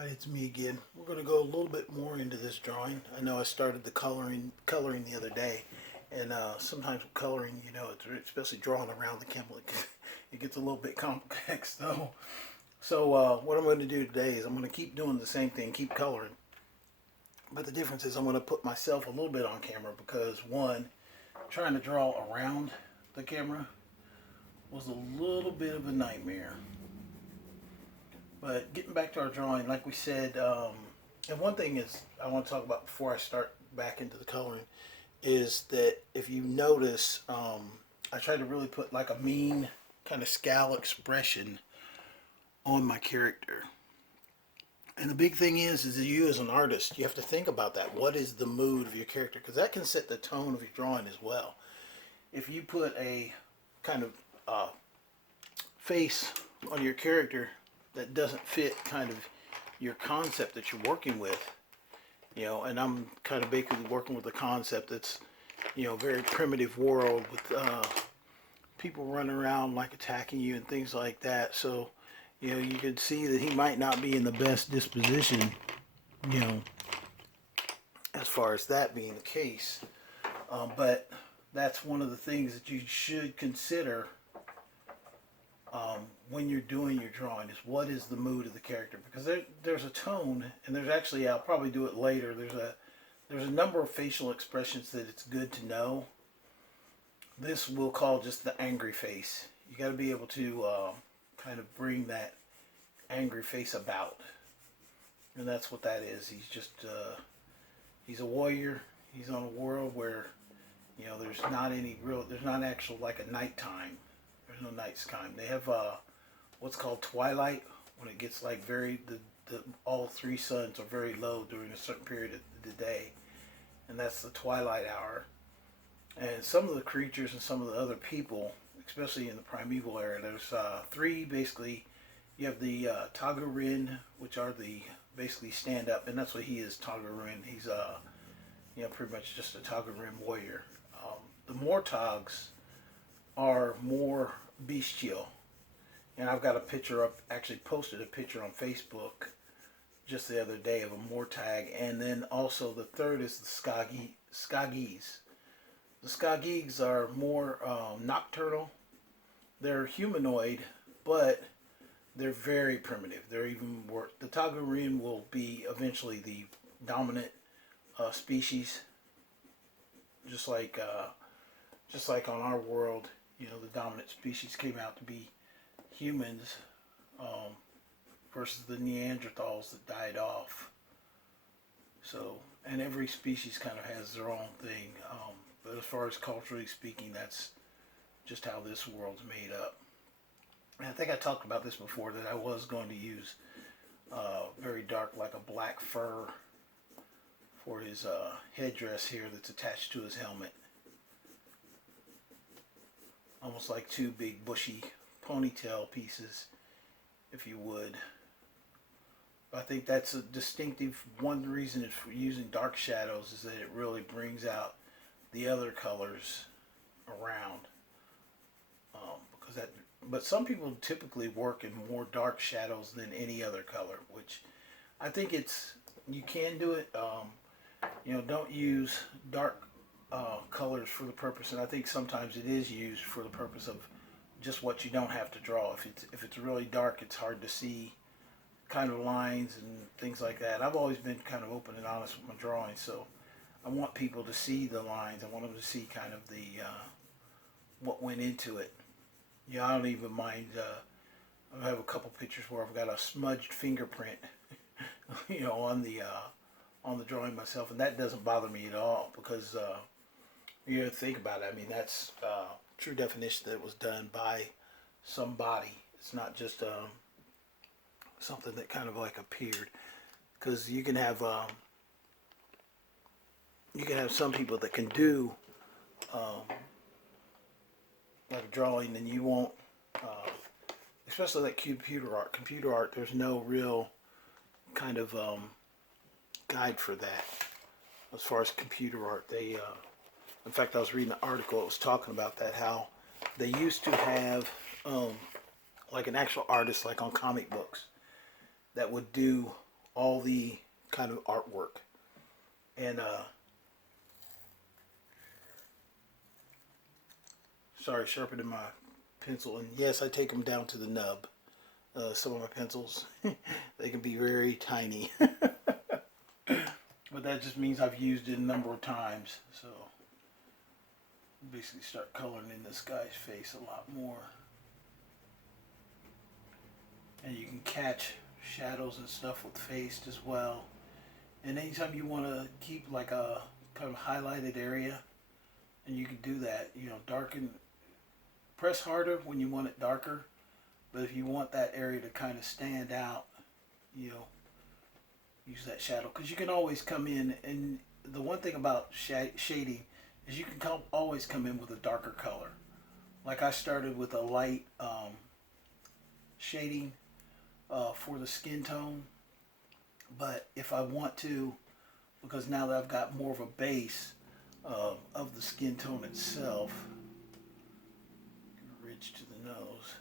Hi, it's me again. We're going to go a little bit more into this drawing. I know I started the coloring the other day, and sometimes with coloring, especially drawing around the camera, it gets a little bit complex. So what I'm going to do today is I'm going to keep doing the same thing, keep coloring. But the difference is I'm going to put myself a little bit on camera because one, trying to draw around the camera was a little bit of a nightmare. But getting back to our drawing, like we said, and one thing is I want to talk about before I start back into the coloring is that if you notice, I try to really put like a mean kind of scowl expression on my character. And the big thing is you as an artist, you have to think about that. What is the mood of your character? Because that can set the tone of your drawing as well. If you put a kind of face on your character that doesn't fit kind of your concept that you're working with, and I'm kind of basically working with a concept that's, very primitive world with people running around like attacking you and things like that. So, you could see that he might not be in the best disposition, you know, as far as that being the case. But that's one of the things that you should consider when you're doing your drawing is what is the mood of the character, because there's a tone, and there's actually, I'll probably do it later, there's a number of facial expressions that it's good to know. This we'll call just the angry face. You got to be able to kind of bring that angry face about, and that's what that is. He's just he's a warrior. He's on a world where there's not actual like a nighttime. There's no nighttime. They have what's called twilight, when it gets like all three suns are very low during a certain period of the day, and that's the twilight hour. And some of the creatures and some of the other people, especially in the primeval era, there's three basically. You have the Tagarin, which are the basically stand up, and that's what he is. Tagarin. He's pretty much just a Tagarin warrior. The Mortogs are more bestial. And I've got a picture up, actually posted a picture on Facebook just the other day of a Mortag. And then also the third is the Skagis. The Skagis are more nocturnal. They're humanoid, but they're very primitive. They're even more, the Tagarin will be eventually the dominant species, just like on our world, the dominant species came out to be humans versus the Neanderthals that died off. So, and every species kind of has their own thing. But as far as culturally speaking, that's just how this world's made up. And I think I talked about this before, that I was going to use very dark, like a black fur for his headdress here that's attached to his helmet. Almost like two big bushy ponytail pieces, if you would. I think that's a distinctive, one reason for using dark shadows is that it really brings out the other colors around. But some people typically work in more dark shadows than any other color, which I think you can do it. Don't use dark colors for the purpose, and I think sometimes it is used for the purpose of just what you don't have to draw. If it's really dark, it's hard to see kind of lines and things like that. I've always been kind of open and honest with my drawing, so I want people to see the lines. I want them to see kind of the what went into it. I don't even mind. I have a couple pictures where I've got a smudged fingerprint, on the drawing myself, and that doesn't bother me at all because think about it. I mean, that's true definition that it was done by somebody. It's not just something that kind of like appeared, because you can have some people that can do like a drawing, and you won't, especially like computer art. Computer art, there's no real kind of guide for that as far as computer art. In fact, I was reading an article that was talking about that, how they used to have like an actual artist, like on comic books, that would do all the kind of artwork. And sorry, sharpening my pencil. And yes, I take them down to the nub. Some of my pencils, they can be very tiny. But that just means I've used it a number of times. So basically start coloring in this guy's face a lot more. And you can catch shadows and stuff with face as well. And anytime you want to keep like a kind of highlighted area, and you can do that, you know, darken, press harder when you want it darker. But if you want that area to kind of stand out, you know, use that shadow. Because you can always come in, and the one thing about shading is you can always come in with a darker color. Like I started with a light shading for the skin tone. But if I want to, because now that I've got more of a base of the skin tone itself, ridge to the nose,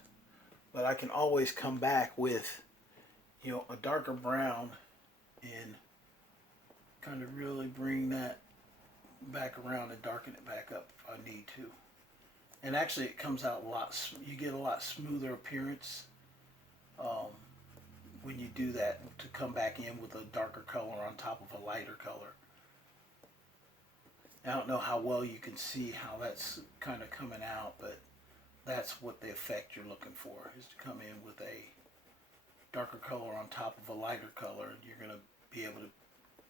but I can always come back with, you know, a darker brown and kind of really bring that back around and darken it back up if I need to. And actually it comes out a lot, you get a lot smoother appearance when you do that, to come back in with a darker color on top of a lighter color. I don't know how well you can see how that's kind of coming out, but that's what the effect you're looking for, is to come in with a darker color on top of a lighter color, and you're going to be able to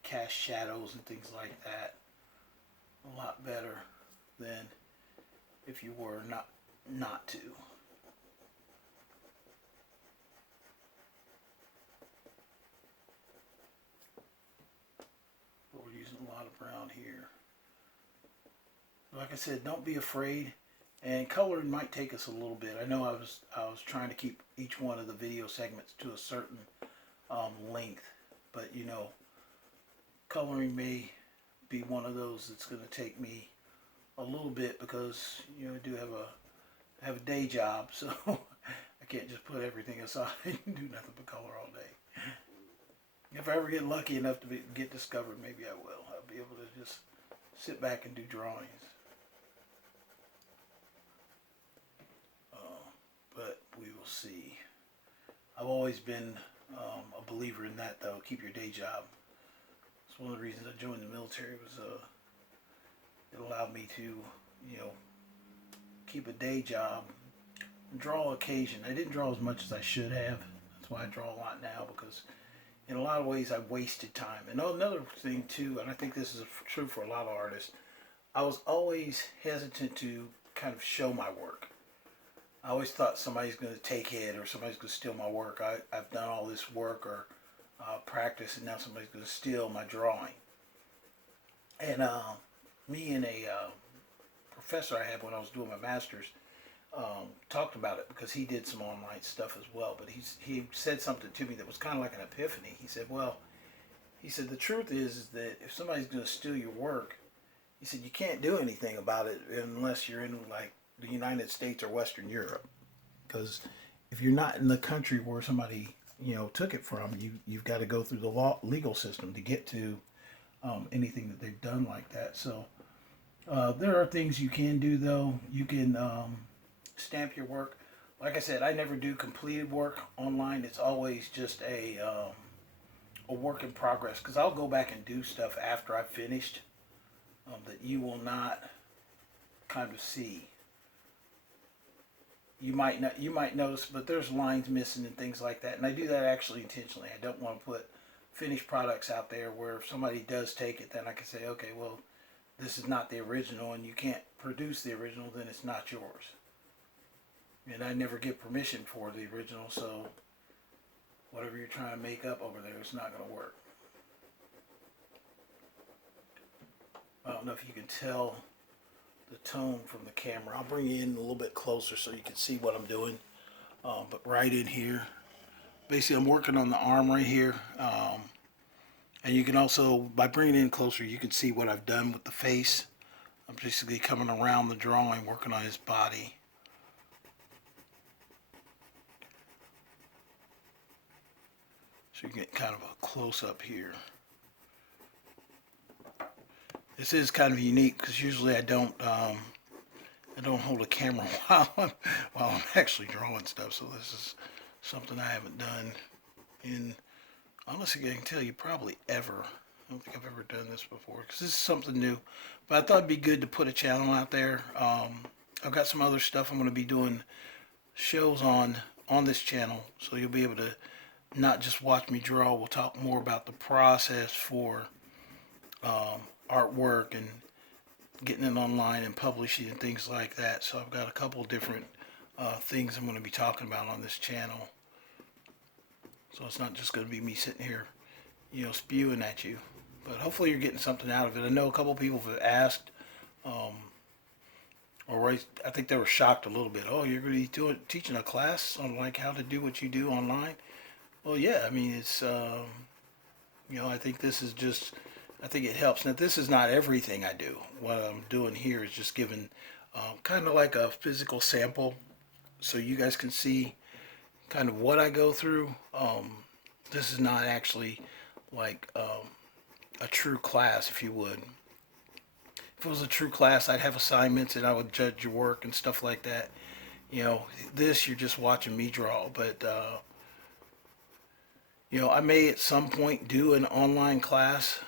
cast shadows and things like that a lot better than if you were not to. But we're using a lot of brown here. Like I said, don't be afraid. And coloring might take us a little bit. I know I was trying to keep each one of the video segments to a certain length, but you know, coloring may be one of those that's going to take me a little bit, because you know, I do have a day job, so I can't just put everything aside and do nothing but color all day. If I ever get lucky enough to get discovered, maybe I will. I'll be able to just sit back and do drawings. But we will see. I've always been a believer in that, though. Keep your day job. It's one of the reasons I joined the military. Was it allowed me to, you know, keep a day job, and draw occasion. I didn't draw as much as I should have. That's why I draw a lot now, because in a lot of ways I wasted time. And another thing too, and I think this is true for a lot of artists, I was always hesitant to kind of show my work. I always thought somebody's going to take it, or somebody's going to steal my work. I've done all this work or practice, and now somebody's going to steal my drawing. And me and a professor I had when I was doing my master's talked about it, because he did some online stuff as well. But he said something to me that was kind of like an epiphany. He said, well, he said, the truth is that if somebody's going to steal your work, he said, you can't do anything about it unless you're in like the United States or Western Europe. Because if you're not in the country where somebody, you know, took it from, you've got to go through the legal system to get to anything that they've done like that. So there are things you can do, though. You can stamp your work. Like I said, I never do completed work online. It's always just a work in progress, because I'll go back and do stuff after I've finished that you will not kind of see. You might notice, but there's lines missing and things like that, and I do that actually intentionally. I don't want to put finished products out there where if somebody does take it, then I can say, okay, well, this is not the original, and you can't produce the original, then it's not yours. And I never get permission for the original, so whatever you're trying to make up over there, it's not going to work. I don't know if you can tell the tone from the camera. I'll bring you in a little bit closer so you can see what I'm doing. But right in here, basically I'm working on the arm right here. And you can also, by bringing it in closer, you can see what I've done with the face. I'm basically coming around the drawing, working on his body. So you get kind of a close-up here. This is kind of unique because usually I don't hold a camera while I'm actually drawing stuff. So this is something I haven't done in, honestly, I can tell you probably ever. I don't think I've ever done this before because this is something new. But I thought it'd be good to put a channel out there. I've got some other stuff I'm going to be doing shows on this channel, so you'll be able to not just watch me draw. We'll talk more about the process for artwork and getting it online and publishing and things like that. So I've got a couple different things I'm going to be talking about on this channel. So it's not just going to be me sitting here, spewing at you. But hopefully you're getting something out of it. I know a couple people have asked, or I think they were shocked a little bit. Oh, you're going to be teaching a class on like how to do what you do online? Well, yeah. I mean, it's I think this is just. I think it helps. Now, this is not everything I do. What I'm doing here is just giving kind of like a physical sample so you guys can see kind of what I go through. This is not actually like a true class, if you would. If it was a true class, I'd have assignments and I would judge your work and stuff like that. This, you're just watching me draw. But, I may at some point do an online class,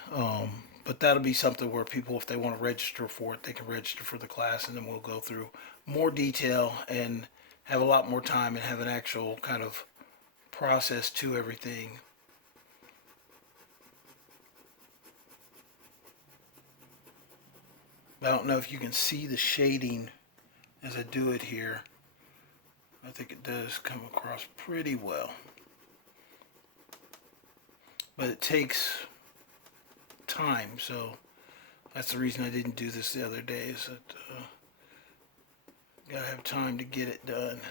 but that'll be something where people, if they want to register for it, they can register for the class, and then we'll go through more detail and have a lot more time and have an actual kind of process to everything. I don't know if you can see the shading as I do it here. I think it does come across pretty well. But it takes time, so that's the reason I didn't do this the other day, is that gotta have time to get it done.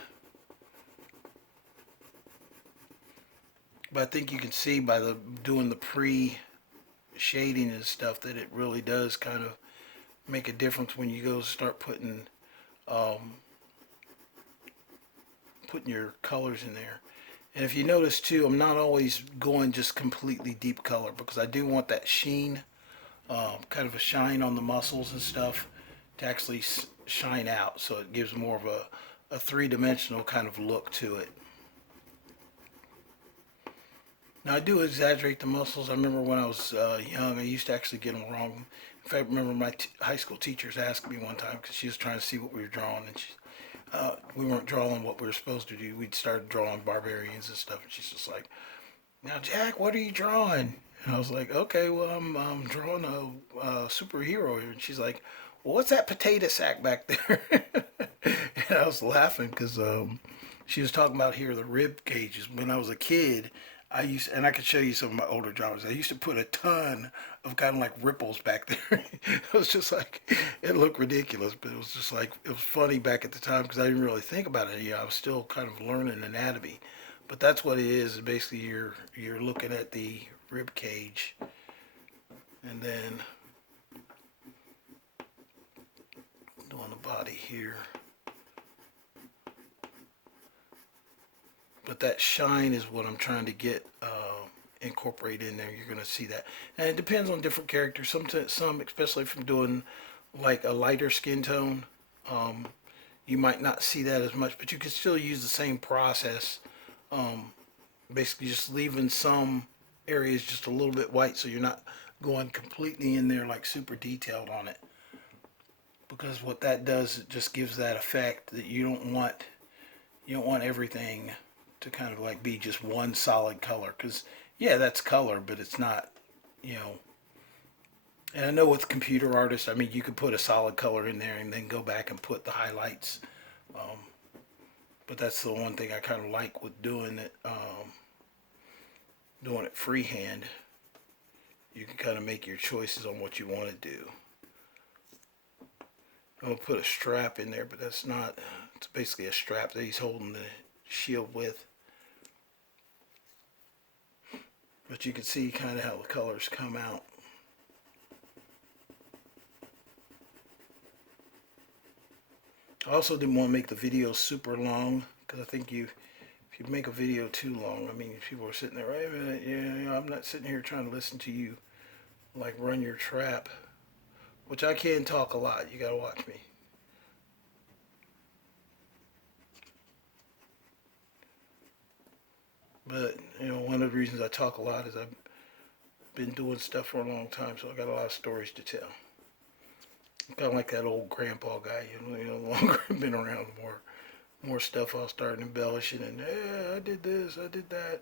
But I think you can see by doing the pre-shading and stuff that it really does kind of make a difference when you go start putting your colors in there. And if you notice too, I'm not always going just completely deep color because I do want that sheen, kind of a shine on the muscles and stuff to actually shine out, so it gives more of a three-dimensional kind of look to it. Now I do exaggerate the muscles. I remember when I was young, I used to actually get them wrong. In fact, I remember my high school teachers asked me one time because she was trying to see what we were drawing, and we weren't drawing what we were supposed to do. We'd started drawing barbarians and stuff, and she's just like, "Now, Jack, what are you drawing?" And I was like, "Okay, well, I'm drawing a superhero here." And she's like, "Well, what's that potato sack back there?" And I was laughing because she was talking about here the rib cages. When I was a kid, and I could show you some of my older drawings. I used to put a ton of kind of like ripples back there. It was just like, it looked ridiculous, but it was just like, it was funny back at the time because I didn't really think about it. I was still kind of learning anatomy. But that's what it is. Basically, you're looking at the rib cage, and then doing the body here. But that shine is what I'm trying to get incorporated in there. You're going to see that. And it depends on different characters. Some, especially if I'm doing like a lighter skin tone, you might not see that as much, but you can still use the same process. Basically just leaving some areas just a little bit white so you're not going completely in there like super detailed on it. Because what that does, it just gives that effect that you don't want everything to kind of like be just one solid color, because yeah, that's color, but it's not, and I know with computer artists, I mean, you could put a solid color in there and then go back and put the highlights, but that's the one thing I kind of like with doing it freehand. You can kind of make your choices on what you want to do. I'm going to put a strap in there, but that's not, it's basically a strap that he's holding the shield with. But you can see kind of how the colors come out. I also didn't want to make the video super long, because I think if if you make a video too long, I mean, people are sitting there, wait a minute, yeah, I'm not sitting here trying to listen to you like run your trap, which I can talk a lot. You gotta watch me. But one of the reasons I talk a lot is I've been doing stuff for a long time, so I got a lot of stories to tell. Kind of like that old grandpa guy, the longer I've been around, the more stuff I'll start embellishing and, I did this, I did that.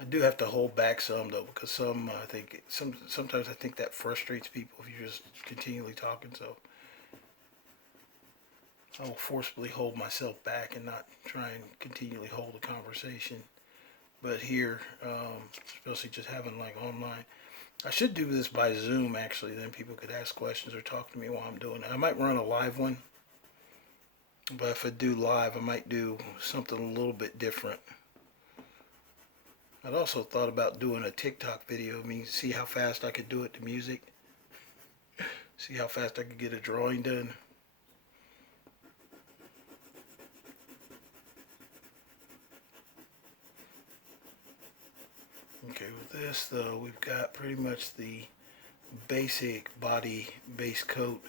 I do have to hold back some though, because sometimes I think that frustrates people if you're just continually talking. So I will forcibly hold myself back and not try and continually hold a conversation. But here, especially just having like online, I should do this by Zoom actually. Then people could ask questions or talk to me while I'm doing it. I might run a live one, but if I do live, I might do something a little bit different. I'd also thought about doing a TikTok video. I mean, see how fast I could do it to music. See how fast I could get a drawing done. Okay, with this though, we've got pretty much the basic body base coat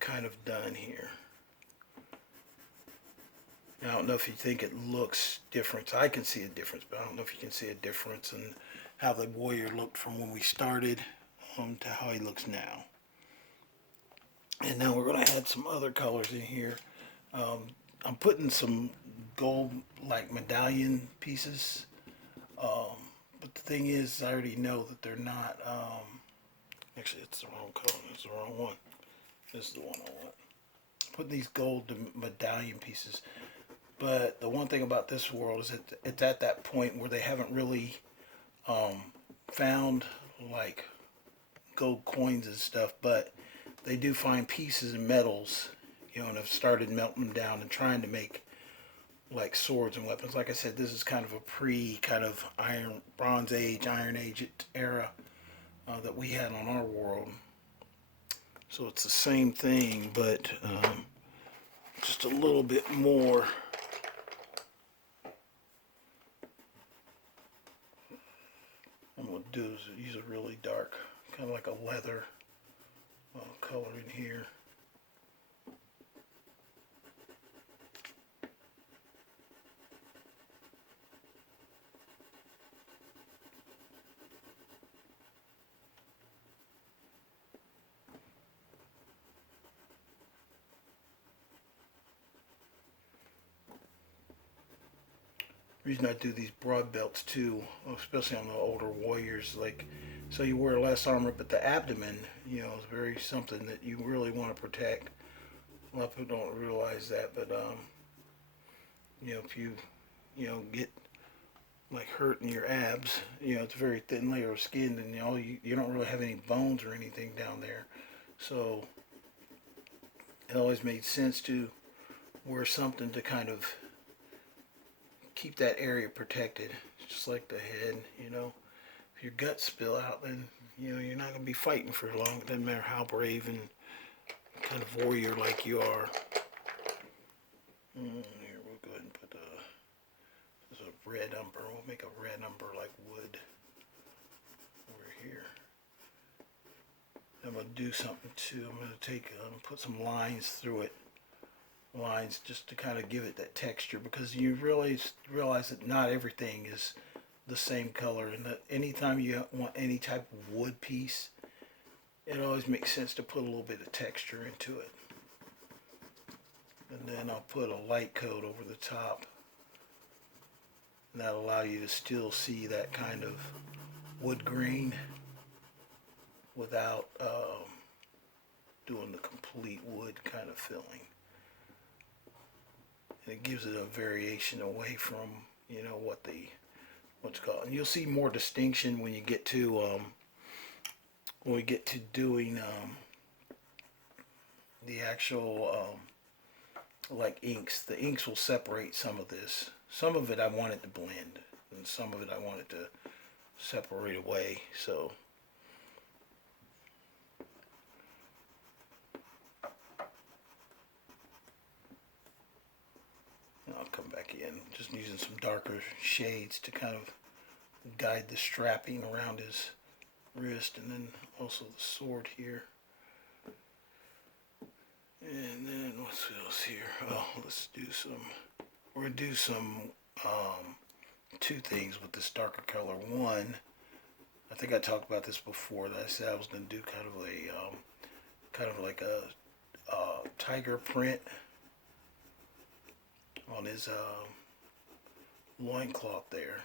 kind of done here. Now, I don't know if you think it looks different. I can see a difference, but I don't know if you can see a difference in how the warrior looked from when we started to how he looks now. And now we're going to add some other colors in here. I'm putting some gold like medallion pieces. But the thing is, I already know that they're not, actually it's the wrong color, it's the wrong one. This is the one I want. Put these gold medallion pieces. But the one thing about this world is that it's at that point where they haven't really found like gold coins and stuff, but they do find pieces and metals, and have started melting them down and trying to make like swords and weapons. Like I said, this is kind of a kind of Bronze Age, Iron Age era that we had on our world. So it's the same thing, but just a little bit more. What I'm going to do is use a really dark, kind of like a leather color in here. The reason I do these broad belts too, especially on the older warriors, like, so you wear less armor, but the abdomen, is very something that you really want to protect. A lot of people don't realize that, but if you, get like hurt in your abs, it's a very thin layer of skin, and you don't really have any bones or anything down there. So it always made sense to wear something to kind of keep that area protected, just like the head. If your guts spill out, then you're not going to be fighting for long. It doesn't matter how brave and kind of warrior like you are. Here, we'll go ahead and put this is a red umber. We'll make a red umber like wood over here. I'm going to do something too. I'm going to take put some lines through it. Lines just to kind of give it that texture, because you really realize that not everything is the same color, and that anytime you want any type of wood piece, it always makes sense to put a little bit of texture into it. And then I'll put a light coat over the top, and that'll allow you to still see that kind of wood grain without doing the complete wood kind of filling. And it gives it a variation away from, what's called. And you'll see more distinction when you get to doing the actual like inks. The inks will separate some of this. Some of it I want it to blend, and some of it I want it to separate away. So come back in. Just using some darker shades to kind of guide the strapping around his wrist, and then also the sword here. And then what's else here? Oh, let's do some. We're gonna do some two things with this darker color. One, I think I talked about this before. That I said I was gonna do kind of like a tiger print on his loincloth there.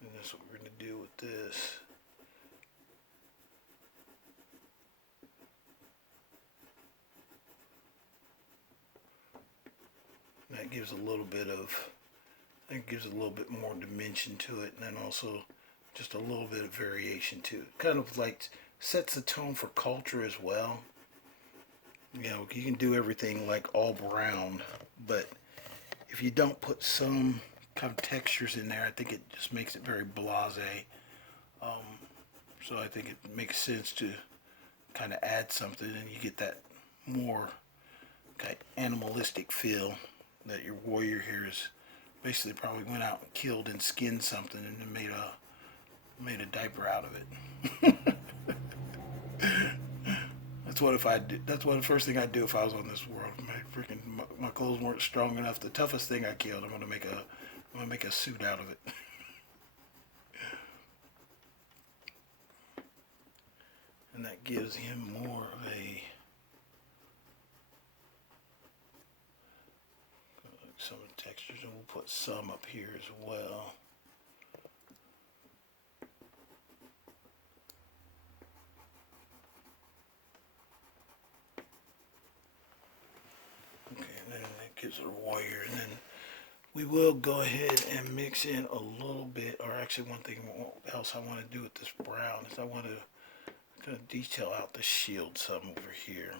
And that's what we're going to do with this. And that gives a little bit of, I think it gives a little bit more dimension to it, and then also just a little bit of variation to it. Kind of like sets the tone for culture as well. You know, you can do everything like all brown, but if you don't put some kind of textures in there, I think it just makes it very blasé. So I think it makes sense to kind of add something, and you get that more kind of animalistic feel that your warrior here is basically probably went out and killed and skinned something and then made a diaper out of it. That's what the first thing I'd do if I was on this world. My clothes weren't strong enough. The toughest thing I killed, I'm gonna make a suit out of it. And that gives him more of a some of the textures, and we'll put some up here as well. Okay, and then that gives it a warrior, and then we will go ahead and mix in a little bit, or actually one thing else I want to do with this brown is I want to kind of detail out the shield some over here.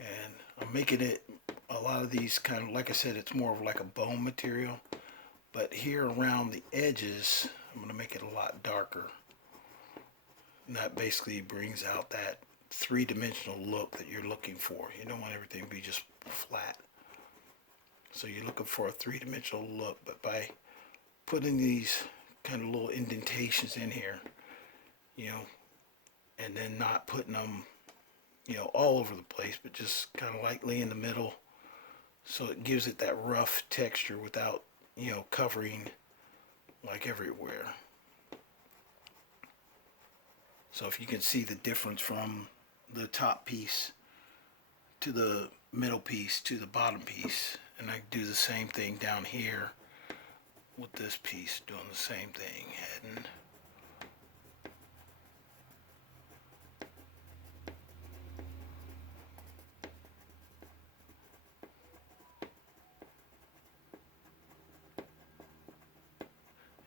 And I'm making it, a lot of these kind of, like I said, it's more of like a bone material, but here around the edges I'm going to make it a lot darker, and that basically brings out that three-dimensional look that you're looking for. You don't want everything to be just flat, so you're looking for a three-dimensional look, but by putting these kind of little indentations in here, you know, and then not putting them, you know, all over the place, but just kind of lightly in the middle, so it gives it that rough texture without, you know, covering like everywhere. So if you can see the difference from the top piece to the middle piece to the bottom piece, and I do the same thing down here with this piece, doing the same thing, heading.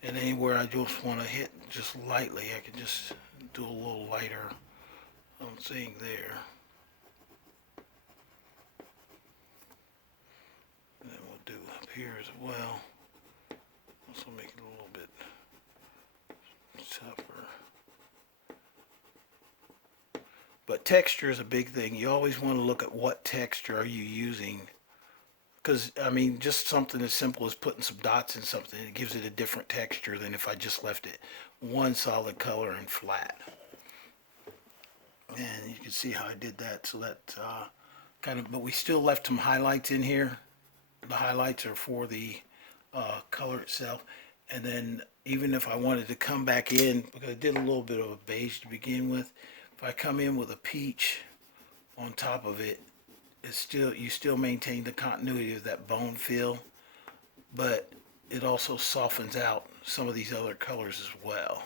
And anywhere I just want to hit just lightly, I can just do a little lighter thing there. And then we'll do up here as well. Also make it a little bit tougher. But texture is a big thing. You always want to look at what texture are you using. Because, I mean, just something as simple as putting some dots in something, it gives it a different texture than if I just left it one solid color and flat. And you can see how I did that. So that kind of, but we still left some highlights in here. The highlights are for the color itself. And then even if I wanted to come back in, because I did a little bit of a beige to begin with, if I come in with a peach on top of it, it's still, you still maintain the continuity of that bone feel, but it also softens out some of these other colors as well.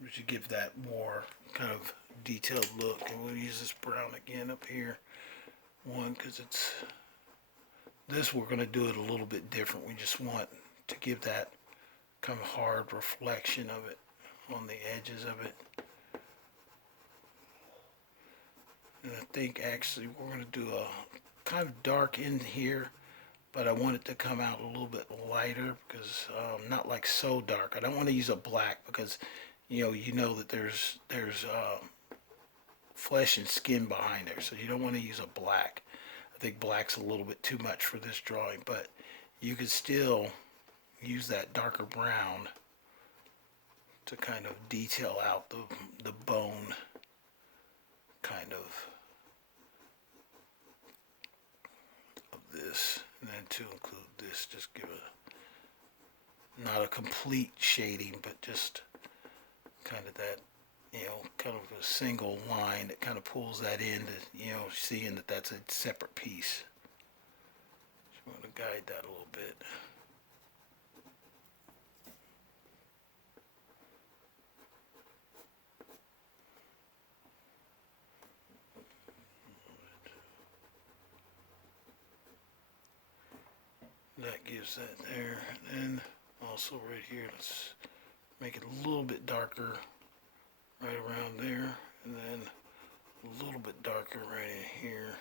Which should give that more kind of detailed look. And we'll use this brown again up here. One, because it's, this we're going to do it a little bit different. We just want to give that kind of hard reflection of it on the edges of it. And I think actually we're going to do a kind of dark in here, but I want it to come out a little bit lighter, because not like so dark. I don't want to use a black, because you know that there's flesh and skin behind there, so you don't want to use a black. I think black's a little bit too much for this drawing, but you could still use that darker brown to kind of detail out the bone kind of this, and then to include this, just give a not a complete shading, but just kind of that, kind of a single line that kind of pulls that in to, seeing that that's a separate piece. Just want to guide that a little bit. That gives that there. And then also right here, let's make it a little bit darker right around there, and then a little bit darker right in here.